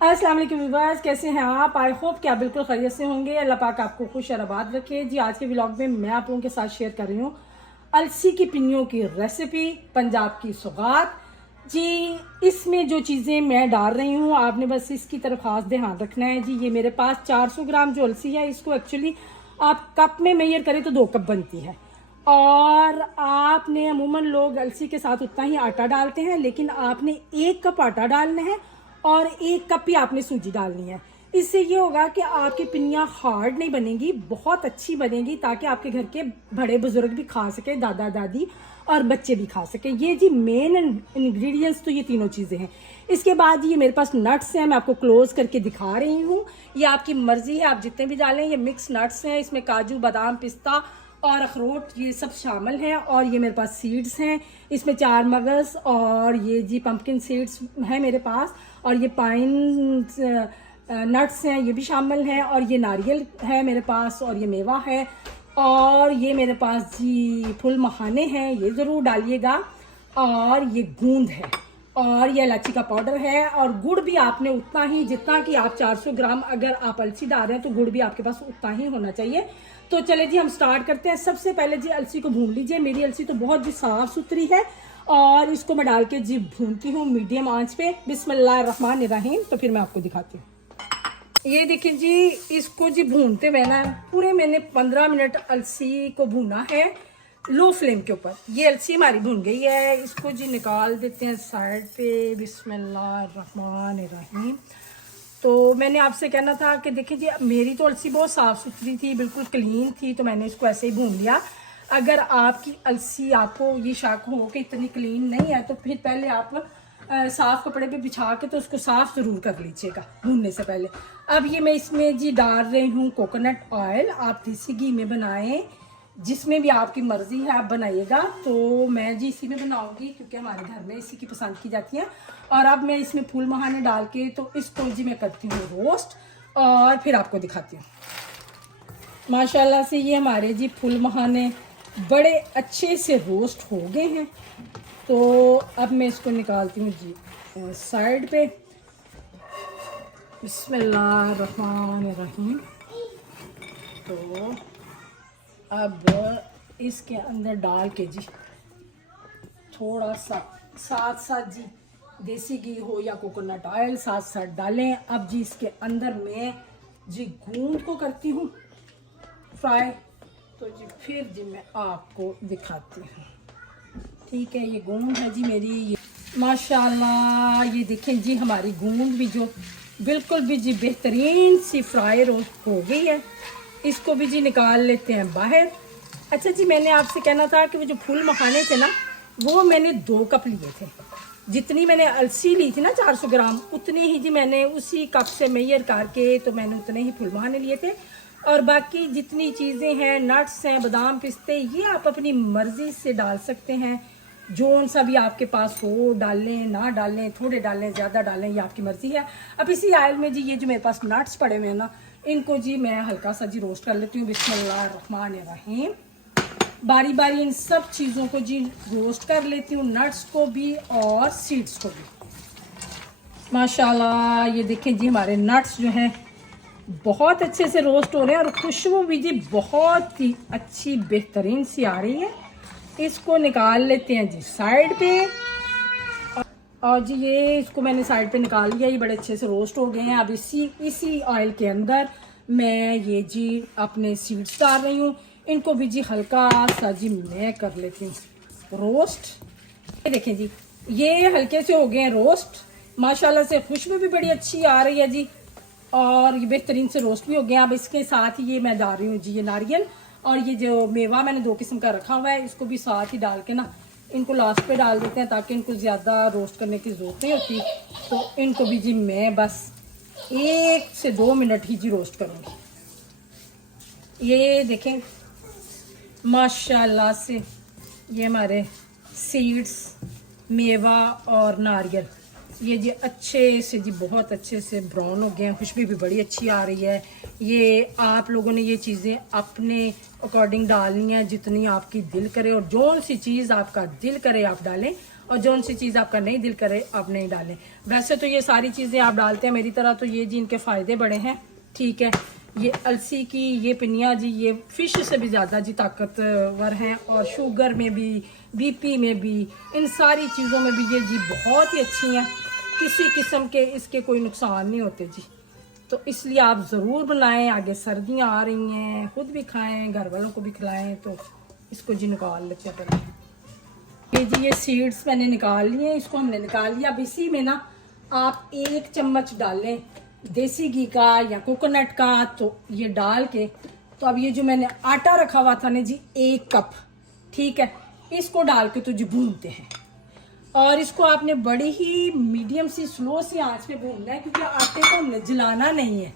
अस्सलाम वालेकुम व्यूअर्स, कैसे हैं आप? आई होप कि आप बिल्कुल खैरियत से होंगे। अल्लाह पाक आपको खुश और आबाद रखे जी। आज के व्लॉग में मैं आप लोगों के साथ शेयर कर रही हूँ अलसी की पिन्नियों की रेसिपी, पंजाब की सौगात जी। इसमें जो चीज़ें मैं डाल रही हूँ आपने बस इसकी तरफ खास ध्यान रखना है जी। ये मेरे पास 400 ग्राम जो अलसी है, इसको एक्चुअली आप कप में मेजर करें तो 2 कप बनती है। और आपने अमूमन लोग अलसी के साथ उतना ही आटा डालते हैं, लेकिन आपने 1 कप आटा डालना है और 1 कप ही आपने सूजी डालनी है। इससे ये होगा कि आपकी पिन्नियाँ हार्ड नहीं बनेंगी, बहुत अच्छी बनेंगी, ताकि आपके घर के बड़े बुजुर्ग भी खा सके, दादा दादी और बच्चे भी खा सके। ये जी मेन इंग्रेडिएंट्स तो ये तीनों चीज़ें हैं। इसके बाद ये मेरे पास नट्स हैं, मैं आपको क्लोज करके दिखा रही हूँ। ये आपकी मर्जी है, आप जितने भी डालें। ये मिक्स नट्स हैं, इसमें काजू, बादाम, पिस्ता और अखरोट ये सब शामिल हैं। और ये मेरे पास सीड्स हैं, इसमें 4 मगज़ और ये जी पंपकिन सीड्स हैं मेरे पास। और ये पाइन नट्स हैं, ये भी शामिल हैं। और ये नारियल है मेरे पास, और ये मेवा है। और ये मेरे पास जी फुल मखाने हैं, ये ज़रूर डालिएगा। और ये गूंद है, और ये इलायची का पाउडर है। और गुड़ भी आपने उतना ही, जितना कि आप 400 ग्राम अगर आप अलसी डाल रहे हैं तो गुड़ भी आपके पास उतना ही होना चाहिए। तो चले जी हम स्टार्ट करते हैं। सबसे पहले जी अलसी को भून लीजिए। मेरी अलसी तो बहुत जी साफ़ सुथरी है और इसको मैं डाल के जी भूनती हूँ मीडियम आंच पे। बिस्मिल्लाहिर्रहमानिर्रहीम। तो फिर मैं आपको दिखाती हूँ। ये देखिए जी, इसको जी भूनते हुए ना पूरे मैंने 15 मिनट अलसी को भूना है लो फ्लेम के ऊपर। ये अलसी हमारी भून गई है, इसको जी निकाल देते हैं साइड पे। बिस्मिल्लाहिर्रहमानिर्रहीम। तो मैंने आपसे कहना था कि देखिए जी, मेरी तो अलसी बहुत साफ़ सुथरी थी, बिल्कुल क्लीन थी, तो मैंने इसको ऐसे ही भून लिया। अगर आपकी अलसी, आपको ये शक हो कि इतनी क्लीन नहीं है, तो फिर पहले आप साफ़ कपड़े पे बिछा के तो उसको साफ़ ज़रूर कर लीजिएगा भूनने से पहले। अब ये मैं इसमें जी डाल रही हूँ कोकोनट ऑयल। आप देसी घी में बनाएं, जिसमें भी आपकी मर्ज़ी है आप बनाइएगा। तो मैं जी इसी में बनाऊंगी, क्योंकि हमारे घर में इसी की पसंद की जाती है। और अब मैं इसमें फूल मखाने डाल के तो इसको जी मैं करती हूँ रोस्ट, और फिर आपको दिखाती हूँ। माशाल्लाह से ये हमारे जी फूल मखाने बड़े अच्छे से रोस्ट हो गए हैं। तो अब मैं इसको निकालती हूँ जी साइड पे। बिस्मिल्लाहिर्रहमानिर्रहीम। तो अब इसके अंदर डाल के जी थोड़ा सा साथ साथ जी देसी घी हो या कोकोनट ऑयल साथ साथ डालें। अब जी इसके अंदर मैं जी गूंद को करती हूँ फ्राई। तो जी फिर जी मैं आपको दिखाती हूँ। ठीक है, ये गूंद है जी मेरी। ये माशाल्लाह, ये देखें जी हमारी गूंद भी जो बिल्कुल भी जी बेहतरीन सी फ्राई हो गई है। इसको भी जी निकाल लेते हैं बाहर। अच्छा जी, मैंने आपसे कहना था कि वो जो फूल मखाने थे ना, वो मैंने 2 कप लिए थे। जितनी मैंने अलसी ली थी ना 400 ग्राम, उतनी ही जी मैंने उसी कप से मेजर करके तो मैंने उतने ही फूल मखाने लिए थे। और बाकी जितनी चीज़ें हैं, नट्स हैं, बादाम, पिस्ते, ये आप अपनी मर्ज़ी से डाल सकते हैं। जोन सा भी आपके पास हो, डालें ना डालें, थोड़े डालें ज़्यादा डालें, ये आपकी मर्ज़ी है। अब इसी ऑयल में जी ये जो मेरे पास नट्स पड़े हुए हैं ना, इनको जी मैं हल्का सा जी रोस्ट कर लेती हूँ। बिस्मिल्लाहिर्रहमानिर्रहीम। बारी बारी इन सब चीज़ों को जी रोस्ट कर लेती हूँ, नट्स को भी और सीड्स को भी। माशाल्लाह, ये देखें जी हमारे नट्स जो हैं बहुत अच्छे से रोस्ट हो रहे हैं, और खुशबू भी जी बहुत ही अच्छी बेहतरीन सी आ रही है। इसको निकाल लेते हैं जी साइड पे। और जी ये इसको मैंने साइड पे निकाल लिया, ये बड़े अच्छे से रोस्ट हो गए हैं। अब इसी ऑयल के अंदर मैं ये जी अपने सीड्स डाल रही हूँ। इनको भी जी हल्का सा जी मैं कर लेती हूँ रोस्ट। ये देखें जी, ये हल्के से हो गए हैं रोस्ट। माशाल्लाह से खुशबू भी बड़ी अच्छी आ रही है जी, और ये बेहतरीन से रोस्ट भी हो गया। अब इसके साथ ही ये मैं डाल रही हूँ जी ये नारियल, और ये जो मेवा मैंने 2 किस्म का रखा हुआ है, इसको भी साथ ही डाल के ना इनको लास्ट पे डाल देते हैं, ताकि इनको ज़्यादा रोस्ट करने की ज़रूरत नहीं होती। तो इनको भी जी मैं बस 1 से 2 मिनट ही जी रोस्ट करूँगी। ये देखें माशाल्लाह से ये हमारे सीड्स, मेवा और नारियल ये जी अच्छे से जी बहुत अच्छे से ब्राउन हो गए हैं। खुशबू भी बड़ी अच्छी आ रही है। ये आप लोगों ने ये चीज़ें अपने अकॉर्डिंग डालनी है, जितनी आपकी दिल करे, और जो सी चीज़ आपका दिल करे आप डालें। और जौन सी चीज़ आपका नहीं दिल करे आप नहीं डालें। वैसे तो ये सारी चीज़ें आप डालते हैं मेरी तरह, तो ये जी इनके फ़ायदे बड़े हैं, ठीक है। ये अलसी की ये पिनिया जी ये फ़िश से भी ज़्यादा जी ताकतवर हैं, और शुगर में भी, बीपी में भी, इन सारी चीज़ों में भी ये जी बहुत ही अच्छी हैं। किसी किस्म के इसके कोई नुकसान नहीं होते जी। तो इसलिए आप ज़रूर बनाएं, आगे सर्दियाँ आ रही हैं, खुद भी खाएं, घर वालों को भी खिलाएं। तो इसको जी निकाल लेते हैं पहले। ये जी ये सीड्स मैंने निकाल लिए, इसको हमने निकाल लिया। अब इसी में ना आप 1 चम्मच डालें देसी घी का या कोकोनट का, तो ये डाल के, तो अब ये जो मैंने आटा रखा हुआ था ना जी 1 कप, ठीक है, इसको डाल के तो जी भूनते हैं। और इसको आपने बड़ी ही मीडियम सी स्लो सी आंच पे भूनना है, क्योंकि आटे को हमने जलाना नहीं है।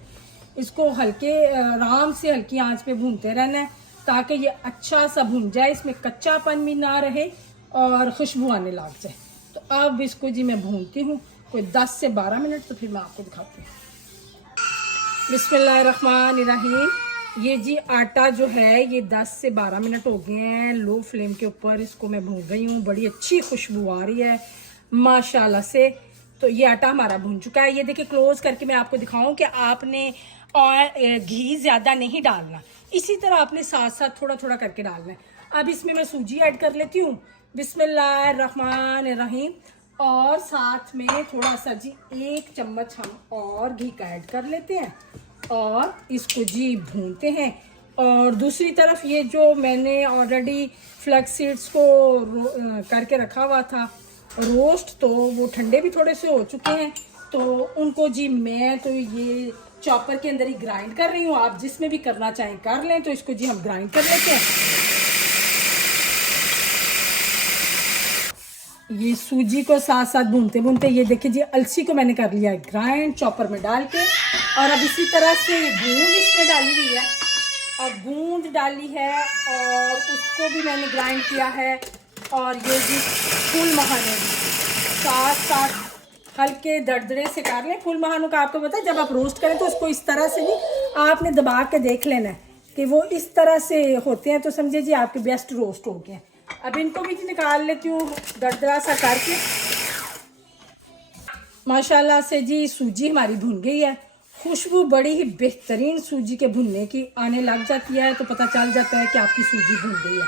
इसको हल्के आराम से हल्की आंच पे भूनते रहना है, ताकि ये अच्छा सा भून जाए, इसमें कच्चापन भी ना रहे और खुशबू आने लग जाए। तो अब इसको जी मैं भूनती हूँ कोई 10 से 12 मिनट, तो फिर मैं आपको दिखाती हूँ। बिस्मिल्लाहिर्रहमानिर्रहीम। ये जी आटा जो है ये 10 से 12 मिनट हो गए हैं, लो फ्लेम के ऊपर इसको मैं भून रही हूँ। बड़ी अच्छी खुशबू आ रही है माशाल्लाह से। तो ये आटा हमारा भून चुका है। ये देखिए क्लोज करके मैं आपको दिखाऊं कि आपने और घी ज़्यादा नहीं डालना, इसी तरह आपने साथ साथ थोड़ा थोड़ा करके डालना है। अब इसमें मैं सूजी ऐड कर लेती हूँ, बिस्मिल्लाहिर्रहमानिर्रहीम। और साथ में थोड़ा सा जी 1 चम्मच हम और घी का ऐड कर लेते हैं और इसको जी भूनते हैं। और दूसरी तरफ ये जो मैंने ऑलरेडी फ्लैक्स सीड्स को करके रखा हुआ था रोस्ट, तो वो ठंडे भी थोड़े से हो चुके हैं, तो उनको जी मैं तो ये चॉपर के अंदर ही ग्राइंड कर रही हूँ। आप जिसमें भी करना चाहें कर लें। तो इसको जी हम ग्राइंड कर लेते हैं। ये सूजी को साथ साथ भूनते भूनते ये देखिए जी अलसी को मैंने कर लिया है ग्राइंड चॉपर में डाल के। और अब इसी तरह से गूंद इसमें डाली हुई है, और गूंद डाली है और उसको भी मैंने ग्राइंड किया है। और ये जी फूल मखाने भी साथ साथ हल्के दरदरे से कर लें। फूल मखानों का आपको पता है जब आप रोस्ट करें तो उसको इस तरह से नहीं, आपने दबा के देख लेना है कि वो इस तरह से होते हैं, तो समझे जी आपके बेस्ट रोस्ट हो गए। अब इनको भी निकाल लेती हूँ दरदरा सा करके। माशाल्लाह से जी सूजी हमारी भुन गई है, खुशबू बड़ी ही बेहतरीन सूजी के भुनने की आने लग जाती है, तो पता चल जाता है कि आपकी सूजी भुन गई है।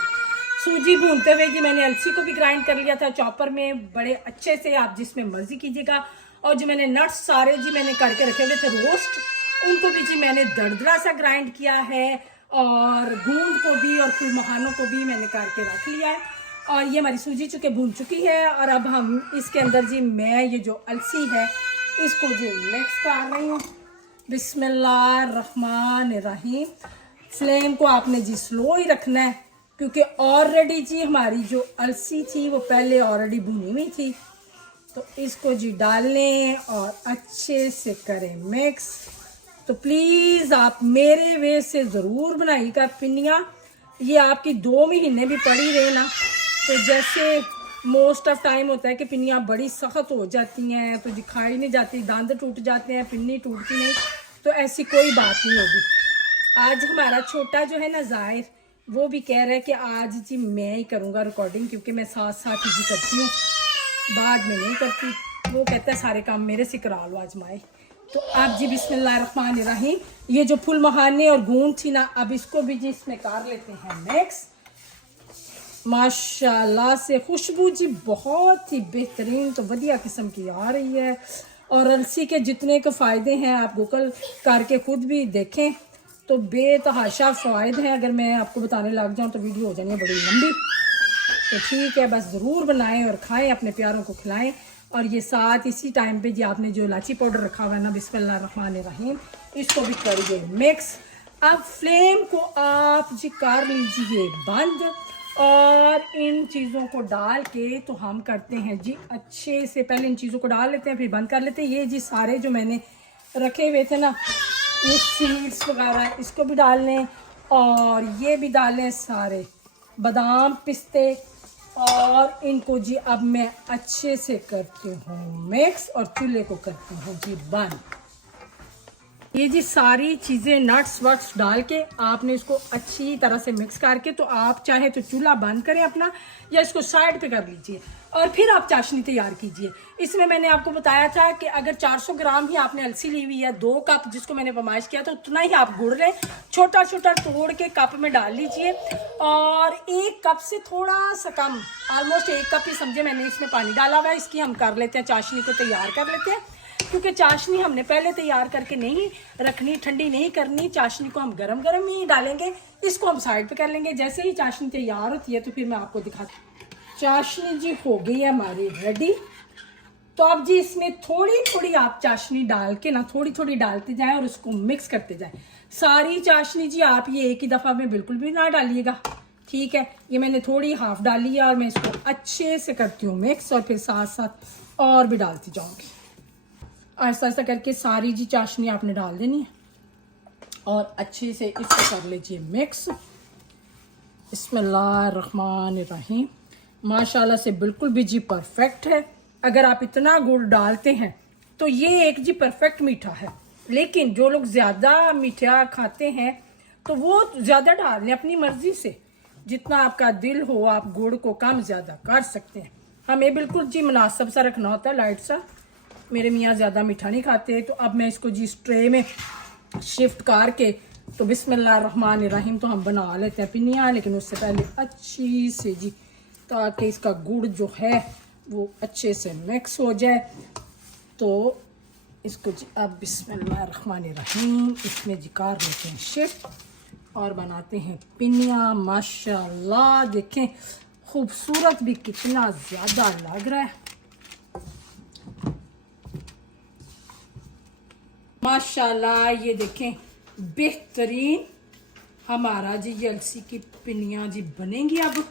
सूजी भूनते हुए जी मैंने अलसी को भी ग्राइंड कर लिया था चॉपर में बड़े अच्छे से, आप जिसमें मर्जी कीजिएगा। और जो मैंने नट्स सारे जी मैंने करके रखे हुए थे रोस्ट, उनको भी जी मैंने दरदरा सा ग्राइंड किया है, और गूंद को भी और फूल मखानों को भी मैंने करके रख लिया है। और ये हमारी सूजी चुके भून चुकी है। और अब हम इसके अंदर जी मैं ये जो अलसी है इसको जी मिक्स कर रही हूँ। बिस्मिल्लाहिर्रहमानिर्रहीम। फ्लेम को आपने जी स्लो ही रखना है, क्योंकि ऑलरेडी जी हमारी जो अलसी थी वो पहले ऑलरेडी भुनी हुई थी। तो इसको जी डाल लें और अच्छे से करें मिक्स। तो प्लीज़ आप मेरे वे से ज़रूर बनाइएगा पिनिया। ये आपकी 2 महीने भी पड़ी रहे ना, तो जैसे मोस्ट ऑफ टाइम होता है कि पिनिया बड़ी सख्त हो जाती हैं तो जी खाई नहीं जाती, दांत टूट जाते हैं, पिन्नी टूटती नहीं, तो ऐसी कोई बात नहीं होगी। आज हमारा छोटा जो है ना जाहिर, वो भी कह रहा है कि आज जी मैं ही करूँगा रिकॉर्डिंग, क्योंकि मैं साथ साथ ही जी करती हूँ, बाद में नहीं करती। वो कहता है सारे काम मेरे से करा लो आजमाए। तो आप जी बिस्मिल्लाहिर्रहमानिर्रहीम। ये जो फूल मखाने और गूंद थी ना, अब इसको भी जी इसमें कर लेते हैं मिक्स। माशाल्लाह से खुशबू जी बहुत ही बेहतरीन तो बढ़िया किस्म की आ रही है। और अलसी के जितने के फ़ायदे हैं आप गूगल करके खुद भी देखें, तो बेतहाशा फ़ायदे हैं। अगर मैं आपको बताने लग जाऊं तो वीडियो हो जानी है बड़ी लंबी। तो ठीक है, बस ज़रूर बनाएं और खाएं, अपने प्यारों को खिलाएं। और ये साथ इसी टाइम पे जी आपने जो इलायची पाउडर रखा हुआ है ना, बिस्मिल्लाहिर्रहमानिर्रहीम, इसको भी करिए मिक्स। अब फ्लेम को आप जी कर लीजिए बंद, और इन चीज़ों को डाल के तो हम करते हैं जी अच्छे से, पहले इन चीज़ों को डाल लेते हैं फिर बंद कर लेते हैं। ये जी सारे जो मैंने रखे हुए थे ना, ये सीड्स वगैरह इसको भी डाल लें, और ये भी डालें सारे बादाम पिस्ते, और इनको जी अब मैं अच्छे से करती हूँ मिक्स और चूल्हे को करती हूँ जी बंद। ये जी सारी चीज़ें नट्स वट्स डाल के आपने इसको अच्छी तरह से मिक्स करके, तो आप चाहे तो चूल्हा बंद करें अपना, या इसको साइड पे कर लीजिए और फिर आप चाशनी तैयार कीजिए। इसमें मैंने आपको बताया था कि अगर 400 ग्राम ही आपने अलसी ली हुई है, 2 कप जिसको मैंने फरमाइश किया था उतना ही आप गुड़ लें, छोटा छोटा तोड़ के कप में डाल लीजिए। और 1 कप से थोड़ा सा कम, ऑलमोस्ट 1 कप ही समझे मैंने इसमें पानी डाला हुआ है। इसकी हम कर लेते हैं, चाशनी को तैयार कर लेते हैं, क्योंकि चाशनी हमने पहले तैयार करके नहीं रखनी, ठंडी नहीं करनी। चाशनी को हम गरम गरम ही डालेंगे। इसको हम साइड पे कर लेंगे। जैसे ही चाशनी तैयार होती है तो फिर मैं आपको दिखाती हूँ। चाशनी जी हो गई है हमारी रेडी। तो अब जी इसमें थोड़ी थोड़ी आप चाशनी डाल के ना, थोड़ी थोड़ी डालते जाएं और उसको मिक्स करते जाएं। सारी चाशनी जी आप ये एक ही दफ़ा में बिल्कुल भी ना डालिएगा, ठीक है। ये मैंने थोड़ी हाफ डाली है और मैं इसको अच्छे से करती हूँ मिक्स, और फिर साथ साथ और भी डालती जाऊँगी। ऐसा ऐसा करके सारी जी चाशनी आपने डाल देनी है और अच्छे से इसको कर लीजिए मिक्स। बिस्मिल्लाहिर्रहमानिर्रहीम। माशाल्लाह से बिल्कुल भी जी परफेक्ट है। अगर आप इतना गुड़ डालते हैं तो ये एक जी परफेक्ट मीठा है। लेकिन जो लोग ज़्यादा मीठा खाते हैं तो वो ज़्यादा डाल लें अपनी मर्ज़ी से, जितना आपका दिल हो आप गुड़ को कम ज़्यादा कर सकते हैं। हमें बिल्कुल जी मुनासिब सा रखना होता है, लाइट सा। मेरे मियाँ ज़्यादा मीठा नहीं खाते। तो अब मैं इसको जी ट्रे में शिफ्ट करके, तो बिस्मिल्लाहिर्रहमानिर्रहीम तो हम बना लेते हैं पिनिया। लेकिन उससे पहले अच्छी से जी, ताकि इसका गुड़ जो है वो अच्छे से मिक्स हो जाए, तो इसको जी अब बिस्मिल्लाहिर्रहमानिर्रहीम इसमें जी कर लेते हैं शिफ्ट और बनाते हैं पिनिया। माशाल्लाह देखें खूबसूरत भी कितना ज़्यादा लग रहा है। माशाल्लाह ये देखें बेहतरीन हमारा जी ये अलसी की पिनिया जी बनेंगी। अब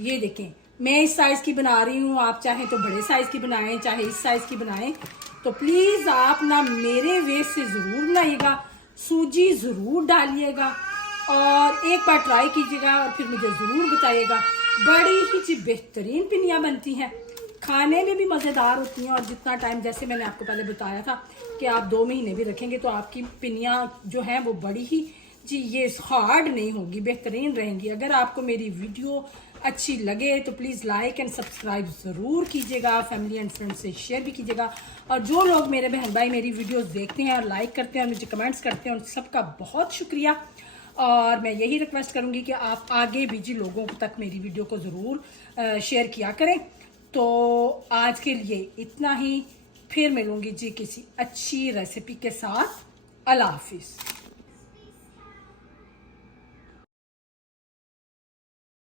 ये देखें मैं इस साइज़ की बना रही हूँ, आप चाहें तो बड़े साइज़ की बनाएं, चाहे इस साइज़ की बनाएं। तो प्लीज़ आप ना मेरे वे से ज़रूर बनाइएगा, सूजी ज़रूर डालिएगा और एक बार ट्राई कीजिएगा और फिर मुझे ज़रूर बताइएगा। बड़ी ही जी बेहतरीन पिनिया बनती हैं, खाने में भी मज़ेदार होती हैं। और जितना टाइम, जैसे मैंने आपको पहले बताया था कि आप 2 महीने भी रखेंगे तो आपकी पिनिया जो है वो बड़ी ही जी ये हार्ड नहीं होगी, बेहतरीन रहेंगी। अगर आपको मेरी वीडियो अच्छी लगे तो प्लीज़ लाइक एंड सब्सक्राइब ज़रूर कीजिएगा, फैमिली एंड फ्रेंड्स से शेयर भी कीजिएगा। और जो लोग मेरे बहन भाई मेरी वीडियोस देखते हैं और लाइक करते हैं और मुझे कमेंट्स करते हैं, उन सबका बहुत शुक्रिया। और मैं यही रिक्वेस्ट करूँगी कि आप आगे भी जी लोगों तक मेरी वीडियो को ज़रूर शेयर किया करें। तो आज के लिए इतना ही, फिर मिलूँगी जी किसी अच्छी रेसिपी के साथ। अल्लाह हाफिज़।